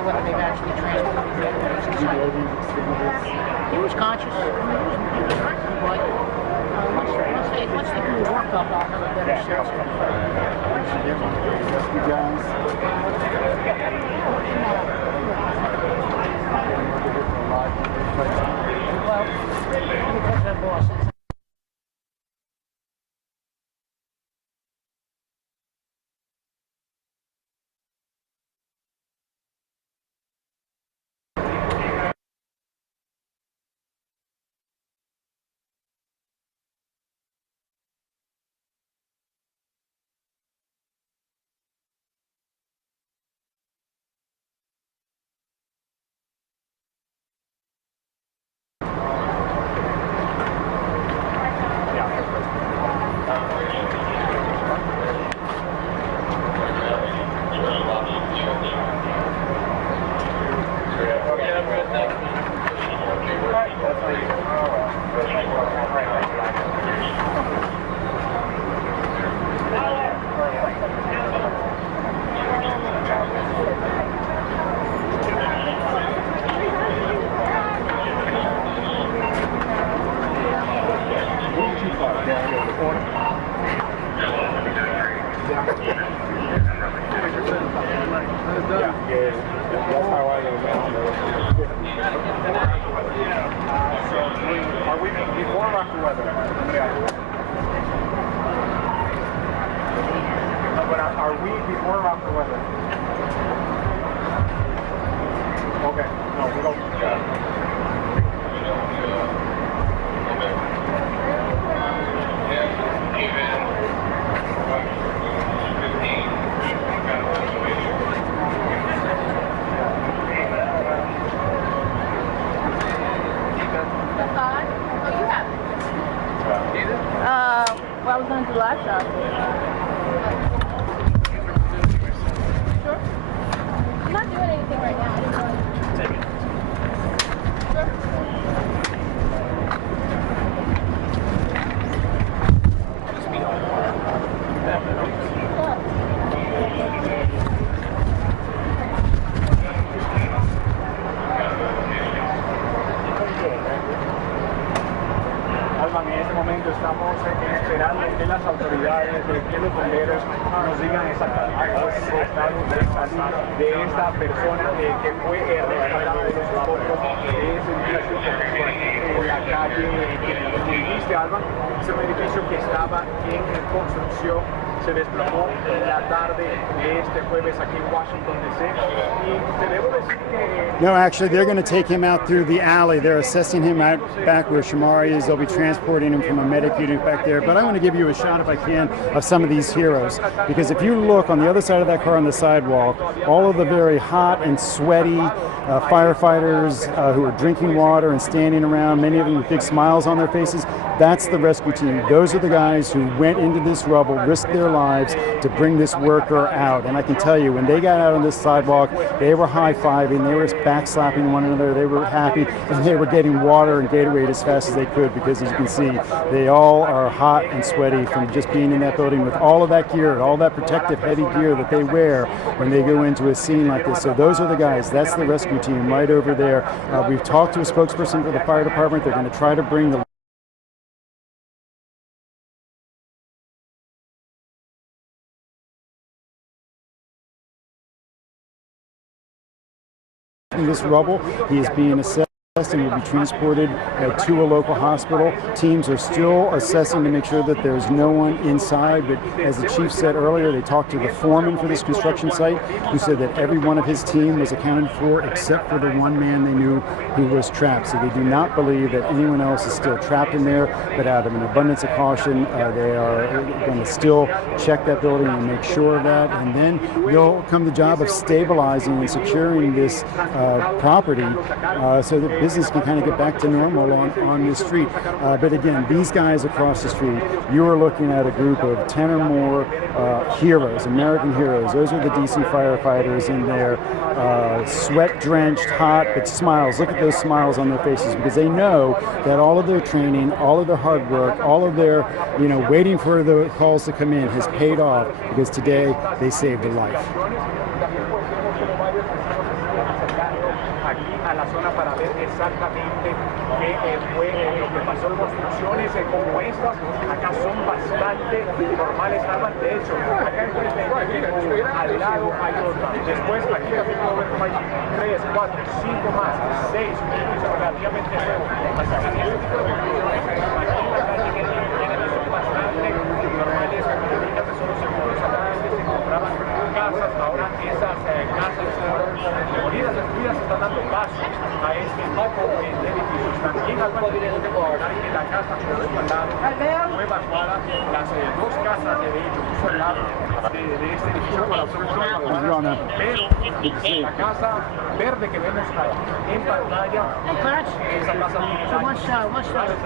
know whether they've actually transported the evidence inside. He was conscious. He was hurt, but once they do the workup, I'll have a better sense of Rescue guys. well, because that boss is. Are we before or after weather? Are we before or after weather? Okay. No, we don't. Well, I was going to do live shot. Sure. I'm not doing anything right now. I didn't know. Take it. Sure. En este momento estamos esperando que las autoridades, que los bomberos nos digan exactamente cuál es el estado de salud de esta persona que fue rescatada de los escombros de ese edificio en la calle que dijiste, Alba. Es un edificio que estaba en construcción. Se desplomó la tarde de este jueves aquí en Washington, D.C. Y te debo decir que... No, actually, they're going to take him out through the alley. They're assessing him out back where Shamari is. They'll be transporting him from a medic unit back there. But I want to give you a shot, if I can, of some of these heroes. Because if you look on the other side of that car on the sidewalk, all of the very hot and sweaty firefighters who are drinking water and standing around, many of them with big smiles on their faces, that's the rescue team. Those are the guys who went into this rubble, risked their lives to bring this worker out. And I can tell you, when they got out on this sidewalk, they were high-fiving, they were backslapping one another, they were happy, and they were getting water and Gatorade as fast as they could, because as you can see, they all are hot and sweaty from just being in that building with all of that gear, all that protective heavy gear that they wear when they go into a scene like this. So those are the guys. That's the rescue team right over there. We've talked to a spokesperson for the fire department. They're going to try to bring the in this rubble. He is being assessed and will be transported to a local hospital. Teams are still assessing to make sure that there's no one inside, but as the chief said earlier, they talked to the foreman for this construction site, who said that every one of his team was accounted for except for the one man they knew who was trapped. So they do not believe that anyone else is still trapped in there, but out of an abundance of caution, they are going to still check that building and make sure of that. And then will come the job of stabilizing and securing this property so that business can kind of get back to normal on this street. But again, these guys across the street, you are looking at a group of 10 or more heroes, American heroes. Those are the DC firefighters in there, sweat-drenched, hot, but smiles. Look at those smiles on their faces, because they know that all of their training, all of their hard work, all of their, waiting for the calls to come in has paid off, because today they saved a life. saber exactamente qué fue lo que pasó. Construcciones como estas acá son bastante normales. De hecho, acá enfrente al lado hay otra. Después aquí también puedo ver como hay 3, 4, 5 más, 6, un edificio relativamente nuevo. Así que aquí la calle que son bastante normales, políticas de solo segundos. Acá antes se encontraban casas, ahora esas casas demolidas, destruidas, están dando paso a este tipo de edificios. También al recordar que la casa justo al lado fue evacuada, las dos casas de hecho justo al lado de este edificio pero la casa verde que vemos aquí en pantalla, esa casa So once the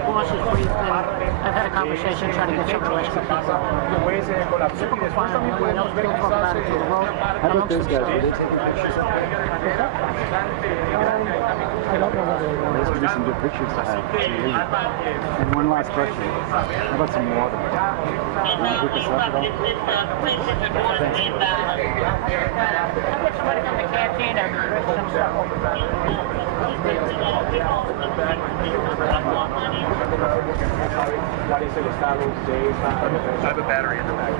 bosses briefed, I've had a conversation trying to get some of the rest of the people. pues colapsó y después también podemos ver Don't talk about it to the road. How about those guys? Are they taking pictures up there? I don't know whether they Those would be some good pictures to have. And one last question. How about some water? Can you hook us up at all? Thanks. I'll get somebody from the canteen and bring some stuff. ¿Cuál es el estado de esa? I have a battery in the back.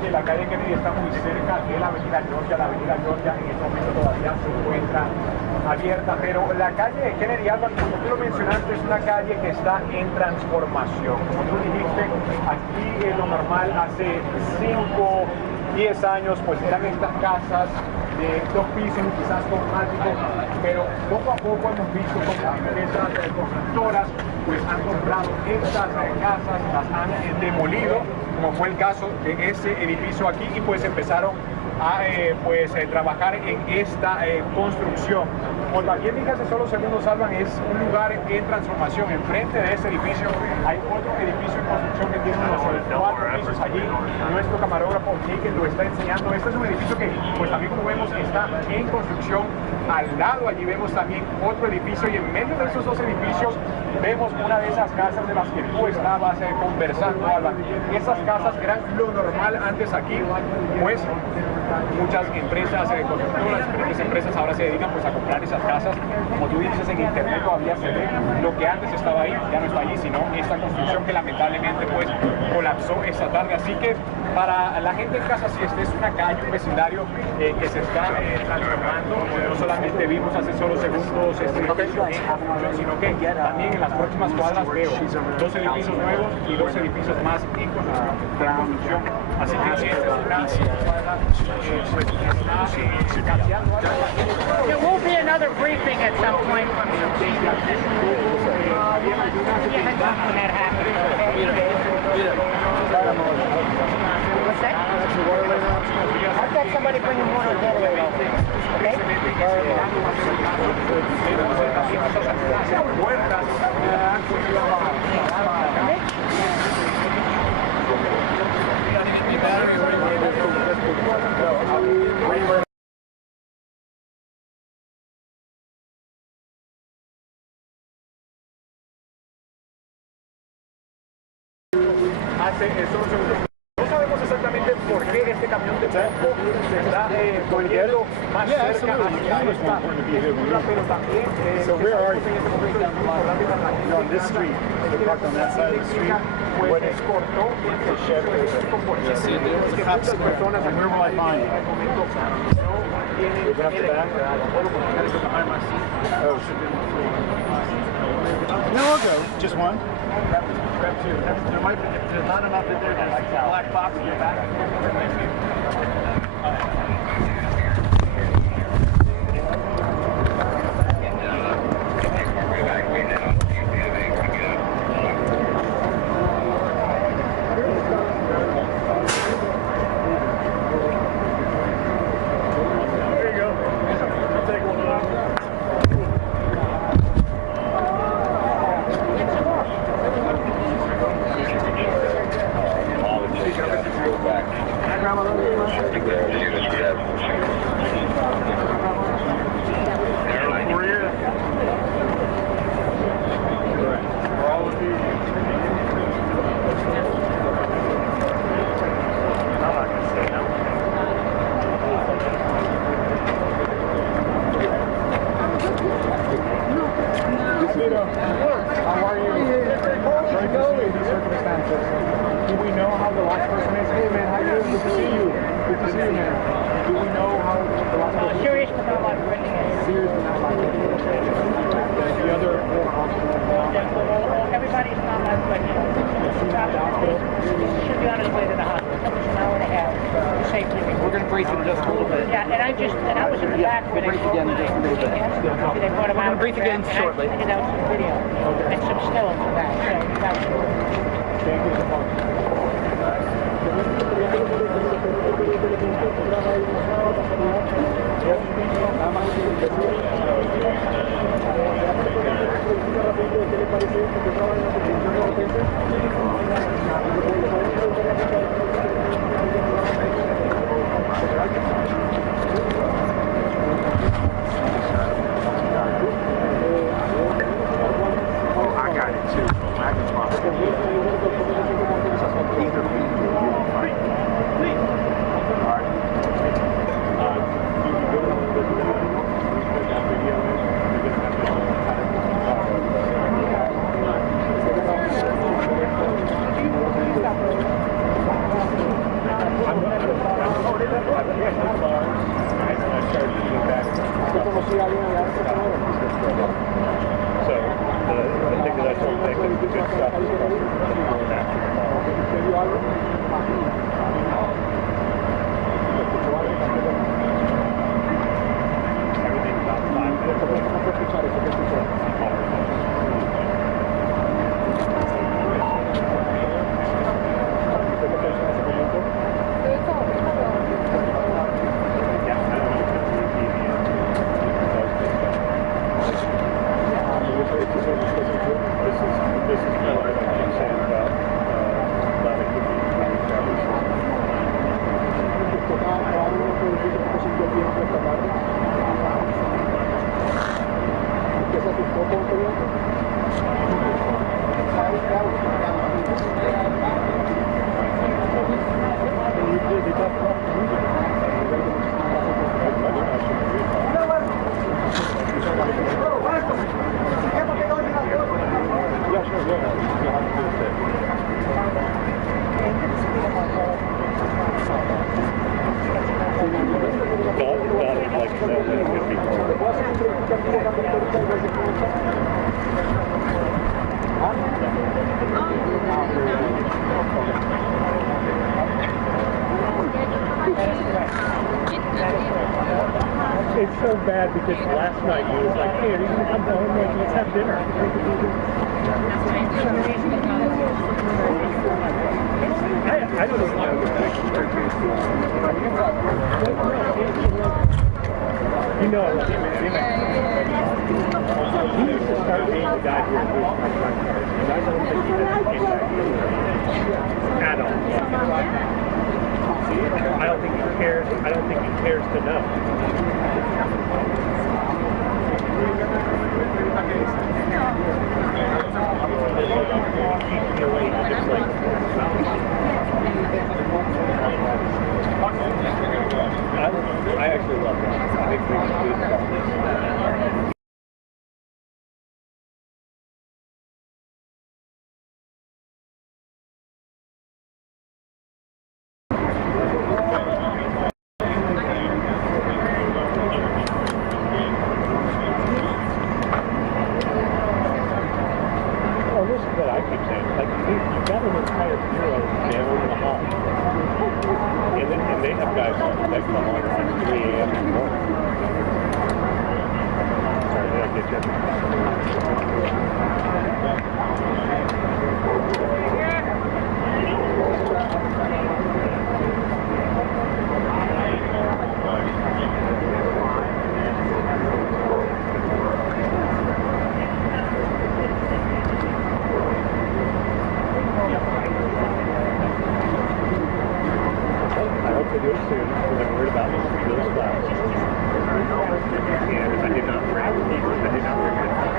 Que la calle Kennedy está muy cerca de la avenida Georgia. La avenida Georgia en este momento todavía se encuentra abierta, pero la calle Kennedy, Alban, como tú lo mencionaste, es una calle que está en transformación. Como tú dijiste, aquí lo normal hace 5, 10 años, pues eran estas casas de 2 pisos, quizás con ático, pero poco a poco hemos visto como empresas constructoras pues han comprado estas casas, las han demolido, como fue el caso de ese edificio aquí, y pues empezaron a trabajar en esta construcción. Como también dije hace solo segundos, Alban, es un lugar en transformación. Enfrente de ese edificio hay otro edificio en construcción que tiene unos 4 pisos allí. Nuestro camarógrafo Miguel lo está enseñando. Este es un edificio que, pues también como vemos, está en construcción. Al lado allí vemos también otro edificio, y en medio de esos dos edificios vemos una de esas casas de las que tú estabas conversando, Alban. Esas casas eran lo normal antes aquí, pues muchas empresas constructoras, diferentes empresas ahora se dedican pues a comprar esas casas. Como tú dices, en internet todavía se ve lo que antes estaba ahí, ya no está allí, sino esta construcción que lamentablemente pues colapsó esta tarde. Así que para la gente en casa, si este es una calle, un vecindario que se está transformando, no solamente vimos hace solo segundos este edificio en construcción, sino que también en las próximas cuadras veo 2 edificios nuevos y 2 edificios más en construcción. Así que esta es una cuadra pues está cambiando. There will be another briefing at some point. When that happens, what's that? I've got somebody bringing water and Gatorade over. Okay? No sabemos exactamente por qué este camión de bombo se está volviendo más cerca hacia esta estructura, pero también en este momento On this street, they're parked on that side of the street. pues cortó el servicio por muchas personas And where will I find it? Open up the back. Oh, no, I'll go. Just one? Grab 2. There might be, there's not enough in there. There's a black box in the back. last person is, hey man, how you doing? Good to see you. Good to see you, man. Do we know how the last person Serious but not life threatening. serious but not like the other four hospitals? Everybody's not life threatening. Should be on his way to the hospital. Took us an hour and a half safely. We're going to brief him just a little bit. Yeah, and I was in the back when We'll brief again in just a little bit. they brought him out. We're going to brief again shortly. And that was some video and some stills of that. So that was cool. Thank you so much. I got it too. I can It's so bad because last night he was like, hey, are you going to come home? Like, let's have dinner. I don't know. You know, he used to start being the guy who was my front card. And I don't think he ever came back at all. I don't think he cares. I don't think he cares to know. Keeps me awake, just like. I actually love that. I think we should do this. Oh, this is what I keep saying. Like, you've got an entire bureau down in the hall. And they have guys that come on at like 3 a.m. in the morning. Sorry, did I get you? I hope to do it soon because I'm worried about those flowers. And I did not bring it.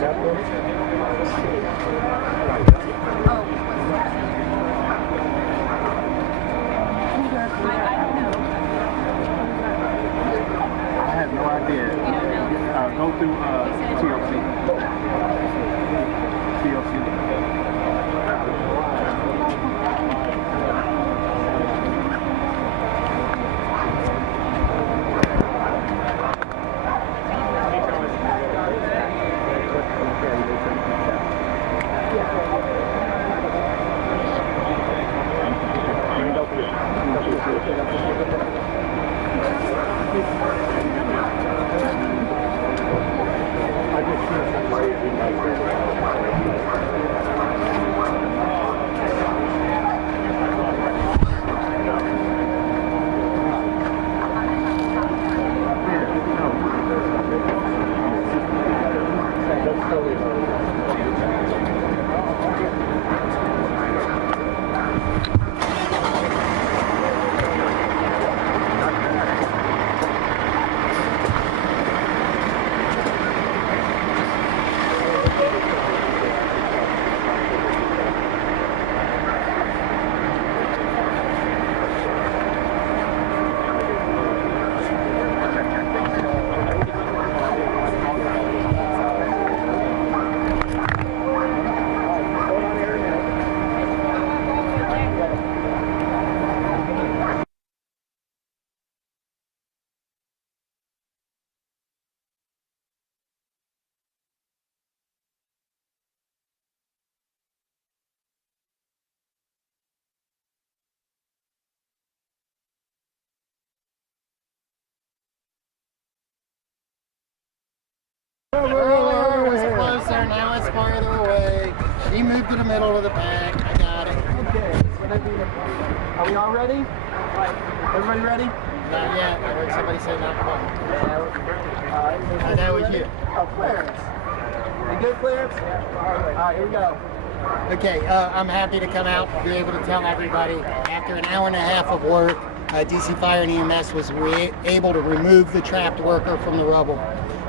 I have no idea. Go through TLC. Earlier was closer, now it's farther away. She moved to the middle of the pack. I got it. Okay. Are we all ready? Everybody ready? Not yet. I heard somebody say not quite. That was you. Oh, Clarence. You good, Clarence? All right, here we go. Okay, I'm happy to come out and be able to tell everybody after an hour and a half of work, DC Fire and EMS was able to remove the trapped worker from the rubble.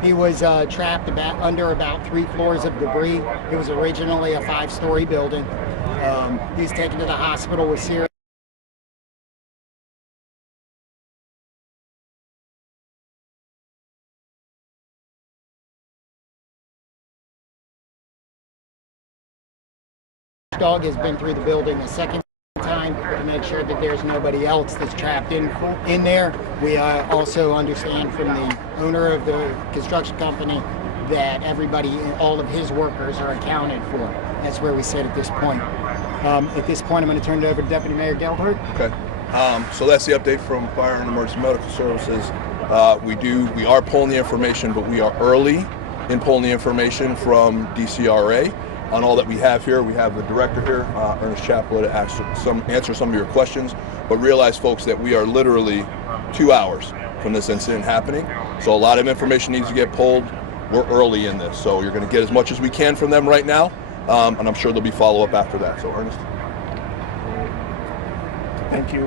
He was trapped under about 3 floors of debris. It was originally a 5-story building. He was taken to the hospital with serious dog has been through the building a second time to make sure that there's nobody else that's trapped in there. We also understand from the owner of the construction company that everybody, all of his workers are accounted for. That's where we sit at this point. At this point, I'm going to turn it over to Deputy Mayor Geldert. Okay. So that's the update from Fire and Emergency Medical Services. We are pulling the information, but we are early in pulling the information from DCRA on all that we have here. We have the director here, Ernest Chaplow, to answer some of your questions, but realize, folks, that we are literally 2 hours from this incident happening. So a lot of information needs to get pulled. We're early in this, so you're going to get as much as we can from them right now, and I'm sure there'll be follow-up after that. So, Ernest. Thank you.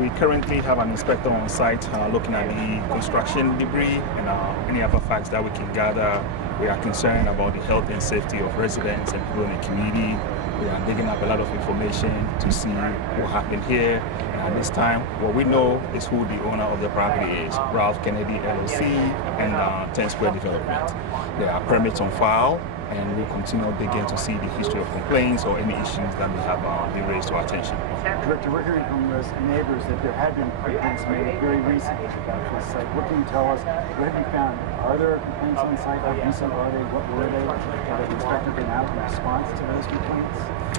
We currently have an inspector on site looking at the construction debris and any other facts that we can gather. We are concerned about the health and safety of residents and people in the community. We are digging up a lot of information to see what happened here. And at this time, what we know is who the owner of the property is, Ralph Kennedy LLC and 10 Square Development. There are permits on file, and we'll continue digging to see the history of complaints or any issues that may have been raised to our attention. Director, we're hearing from those neighbors that there had been complaints made very recently about this site. What can you tell us? What have you found? Are there complaints on site? How recent are they? What were they? Have the inspector been out in response to those complaints?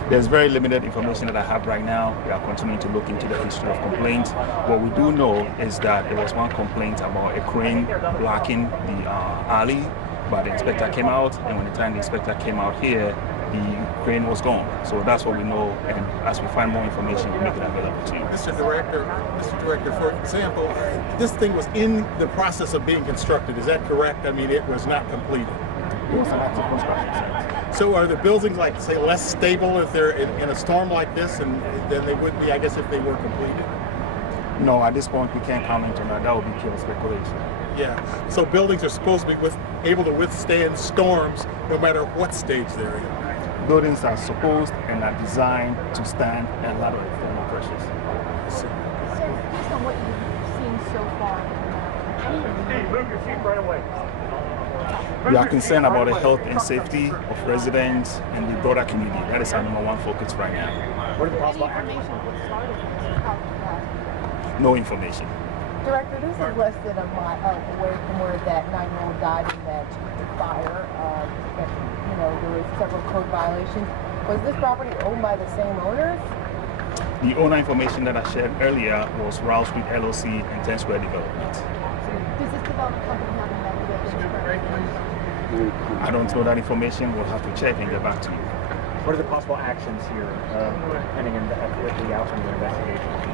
There's very limited information that I have right now. We are continuing to look into the history of complaints. What we do know is that there was one complaint about a crane blocking the alley, but the inspector came out, and when the time the inspector came out here, the crane was gone. So that's what we know, and as we find more information, we'll make it available to you. Mr. Director, for example, this thing was in the process of being constructed. Is that correct? I mean, it was not completed. So are the buildings, like, say, less stable if they're in a storm like this than they would be, I guess, if they were completed? No, at this point, we can't comment on that. That would be pure speculation. Yeah. So buildings are supposed to be able to withstand storms no matter what stage they're in. Buildings are supposed and are designed to stand a lot of thermal pressures. So, based on what you've seen so far, Steve, move your seat right away. We are concerned about the health and safety of residents and the broader community. That is our number one focus right now. What are the any possible actions? information what started this? How No information. Director, this is less than a mile away from where that 9-year-old died in that fire. There was several code violations. Was this property owned by the same owners? The owner information that I shared earlier was Rouse Street LLC and 10 Square Development. does this development company have a negative insurance? I don't know that information. We'll have to check and get back to you. What are the possible actions here pending the outcome of the investigation?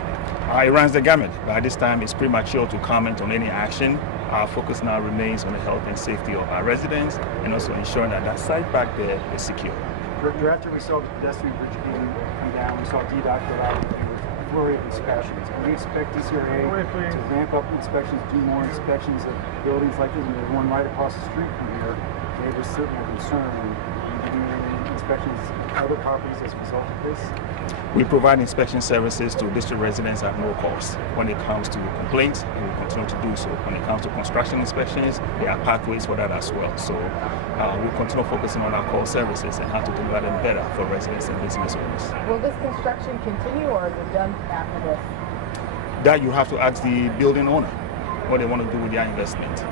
It runs the gamut. By this time, it's premature to comment on any action. Our focus now remains on the health and safety of our residents and also ensuring that that site back there is secure. After we saw the pedestrian bridge again come down, we saw DDOT go out and do a flurry of inspections. Can we expect DCRA to ramp up inspections, do more inspections of buildings like this? And there's one right across the street from here. Neighbors certainly are concerned. Will you do any inspections of other properties as a result of this? We provide inspection services to district residents at no cost. When it comes to complaints, we will continue to do so. When it comes to construction inspections, there are pathways for that as well. So we'll continue focusing on our core services and how to deliver them better for residents and business owners. Will this construction continue or is it done after this? That you have to ask the building owner what they want to do with their investment. So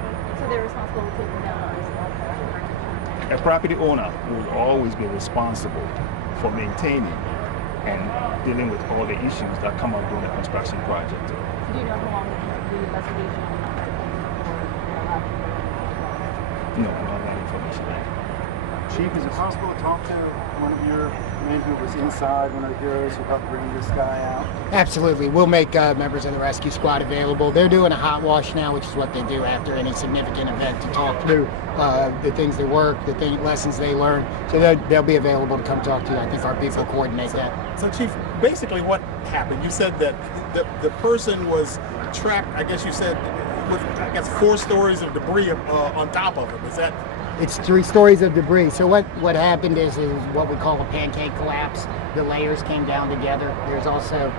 they're responsible for taking down A property owner will always be responsible for maintaining and dealing with all the issues that come up during the construction project. Do you know how long the investigation No, I don't have that information. Chief, is it possible to talk to one of your men who was inside, one of the heroes who helped bring this guy out? Absolutely. We'll make members of the rescue squad available. They're doing a hot wash now, which is what they do after any significant event, to talk through the things that work, lessons they learned. So they'll be available to come talk to you. I think our people coordinate that. So, Chief, basically what happened? You said that the person was trapped, I guess you said, with, 4 stories of debris on top of him. Is that? It's 3 stories of debris. So what happened is what we call a pancake collapse. The layers came down together. There's also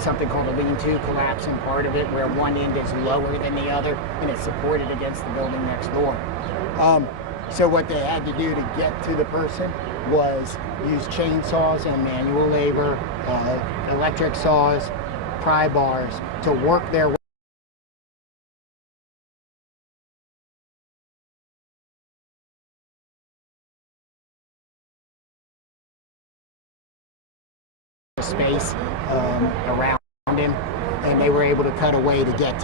something called a lean-to collapse in part of it, where one end is lower than the other and it's supported against the building next door. So what they had to do to get to the person was use chainsaws and manual labor, electric saws, pry bars to work their way space around him, and they were able to cut away to get to